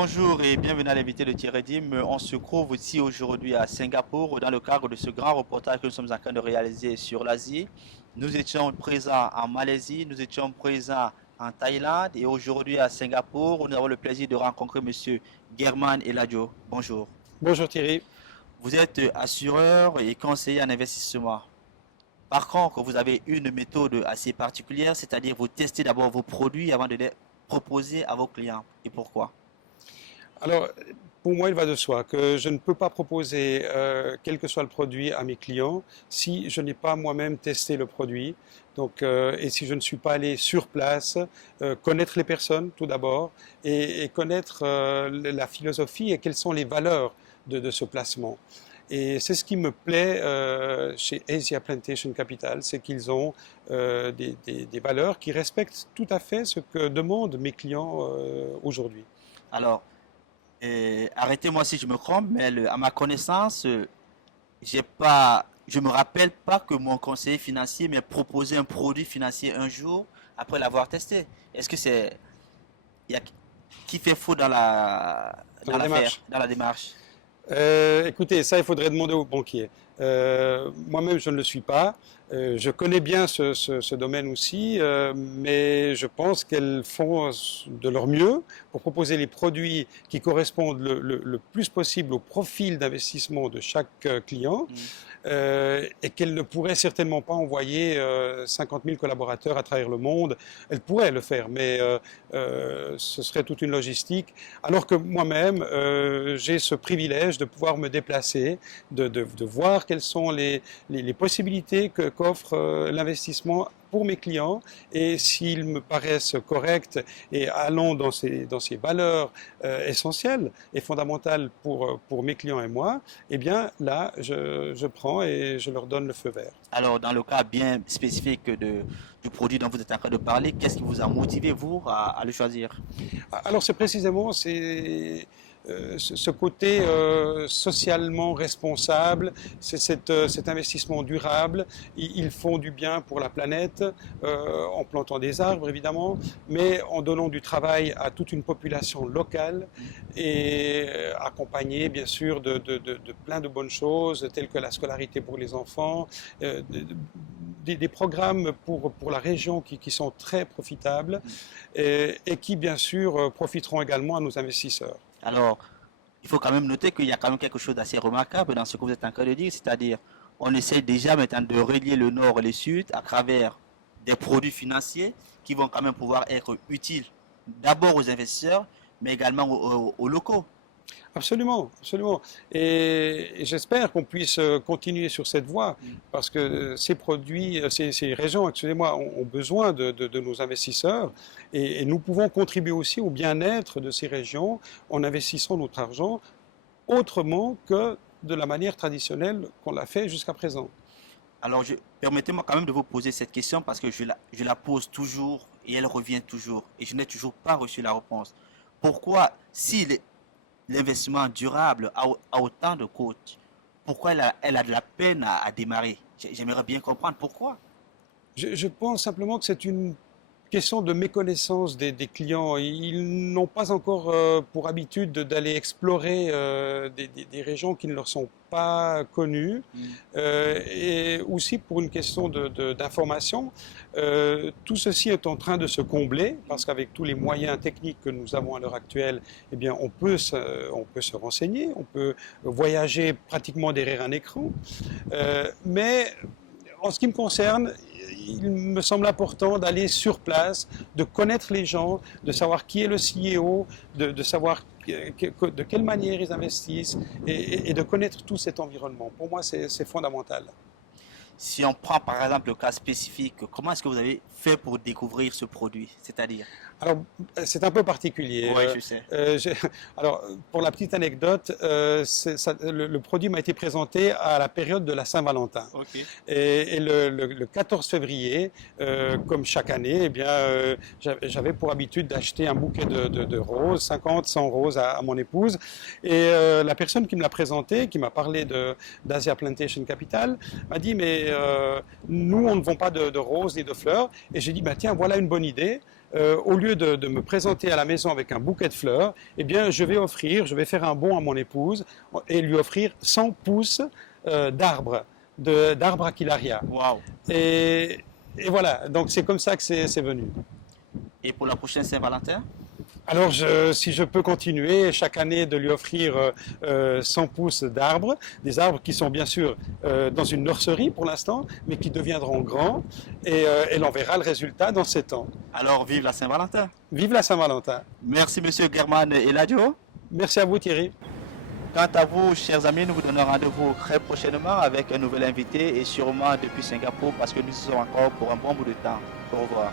Bonjour et bienvenue à l'invité de Thierry Dim. On se trouve ici aujourd'hui à Singapour dans le cadre de ce grand reportage que nous sommes en train de réaliser sur l'Asie. Nous étions présents en Malaisie, nous étions présents en Thaïlande et aujourd'hui à Singapour, nous avons le plaisir de rencontrer Monsieur German Eladio. Bonjour. Bonjour Thierry. Vous êtes assureur et conseiller en investissement. Par contre, vous avez une méthode assez particulière, c'est-à-dire vous testez d'abord vos produits avant de les proposer à vos clients. Et pourquoi? Alors, pour moi, il va de soi que je ne peux pas proposer quel que soit le produit à mes clients si je n'ai pas moi-même testé le produit. Donc, et si je ne suis pas allé sur place, connaître les personnes tout d'abord et connaître la philosophie et quelles sont les valeurs de ce placement. Et c'est ce qui me plaît chez Asia Plantation Capital, c'est qu'ils ont des valeurs qui respectent tout à fait ce que demandent mes clients aujourd'hui. Alors, arrêtez-moi si je me trompe, mais à ma connaissance, je me rappelle pas que mon conseiller financier m'ait proposé un produit financier un jour après l'avoir testé. Est-ce que il y a qui fait faux Dans dans la l'affaire, démarche. dans la démarche? Écoutez, ça, il faudrait demander aux banquiers. Moi-même, je ne le suis pas. Je connais bien ce domaine aussi, mais je pense qu'elles font de leur mieux pour proposer les produits qui correspondent le plus possible au profil d'investissement de chaque client. Hmm. Et qu'elle ne pourrait certainement pas envoyer 50 000 collaborateurs à travers le monde. Elle pourrait le faire, mais ce serait toute une logistique. Alors que moi-même, j'ai ce privilège de pouvoir me déplacer, de voir quelles sont les possibilités qu'offre l'investissement pour mes clients, et s'ils me paraissent corrects et allant dans ces valeurs essentielles et fondamentales pour mes clients et moi, eh bien là, je prends et je leur donne le feu vert. Alors, dans le cas bien spécifique du produit dont vous êtes en train de parler, qu'est-ce qui vous a motivé, vous, à le choisir? Alors c'est précisément ce côté socialement responsable, c'est cet investissement durable. Ils font du bien pour la planète en plantant des arbres évidemment, mais en donnant du travail à toute une population locale et accompagnée bien sûr de plein de bonnes choses telles que la scolarité pour les enfants, des programmes pour la région qui sont très profitables et qui bien sûr profiteront également à nos investisseurs. Alors, il faut quand même noter qu'il y a quand même quelque chose d'assez remarquable dans ce que vous êtes en train de dire, c'est-à-dire on essaie déjà maintenant de relier le nord et le sud à travers des produits financiers qui vont quand même pouvoir être utiles d'abord aux investisseurs, mais également aux locaux. Absolument, absolument. Et j'espère qu'on puisse continuer sur cette voie parce que ces produits, ces régions, excusez-moi, ont besoin de nos investisseurs et nous pouvons contribuer aussi au bien-être de ces régions en investissant notre argent autrement que de la manière traditionnelle qu'on l'a fait jusqu'à présent. Alors, permettez-moi quand même de vous poser cette question parce que je la pose toujours et elle revient toujours et je n'ai toujours pas reçu la réponse. Pourquoi, si l'investissement durable a autant de coûts, pourquoi elle a de la peine à démarrer? J'aimerais bien comprendre pourquoi. Je pense simplement que c'est une question de méconnaissance des clients. Ils n'ont pas encore pour habitude d'aller explorer des régions qui ne leur sont pas connues, Mm. et aussi pour une question d'information. Tout ceci est en train de se combler parce qu'avec tous les moyens techniques que nous avons à l'heure actuelle, eh bien, on peut se renseigner, on peut voyager pratiquement derrière un écran, mais en ce qui me concerne, il me semble important d'aller sur place, de connaître les gens, de savoir qui est le CEO, de savoir de quelle manière ils investissent et de connaître tout cet environnement. Pour moi, c'est fondamental. Si on prend par exemple le cas spécifique, comment est-ce que vous avez fait pour découvrir ce produit? C'est-à-dire? Alors, c'est un peu particulier. Oui, je sais. Alors, pour la petite anecdote, le produit m'a été présenté à la période de la Saint-Valentin. Ok. Et le 14 février, comme chaque année, eh bien, j'avais pour habitude d'acheter un bouquet de roses, 50, 100 roses à mon épouse. Et la personne qui me l'a présenté, qui m'a parlé d'Asia Plantation Capital, m'a dit, mais nous, on ne vend pas de roses ni de fleurs. Et j'ai dit, bah, tiens, voilà une bonne idée. au lieu de me présenter à la maison avec un bouquet de fleurs, eh bien, je vais faire un bon à mon épouse et lui offrir 100 pousses d'arbres, d'arbres Aquilaria. Waouh! Et voilà, donc c'est comme ça que c'est venu. Et pour la prochaine Saint-Valentin? Alors, si je peux continuer chaque année de lui offrir 100 pousses d'arbres, des arbres qui sont bien sûr dans une nurserie pour l'instant, mais qui deviendront grands, et elle en verra le résultat dans 7 ans. Alors, vive la Saint-Valentin! Vive la Saint-Valentin! Merci, monsieur German Eladio. Merci à vous Thierry. Quant à vous, chers amis, nous vous donnons rendez-vous très prochainement avec un nouvel invité et sûrement depuis Singapour parce que nous y sommes encore pour un bon bout de temps. Au revoir.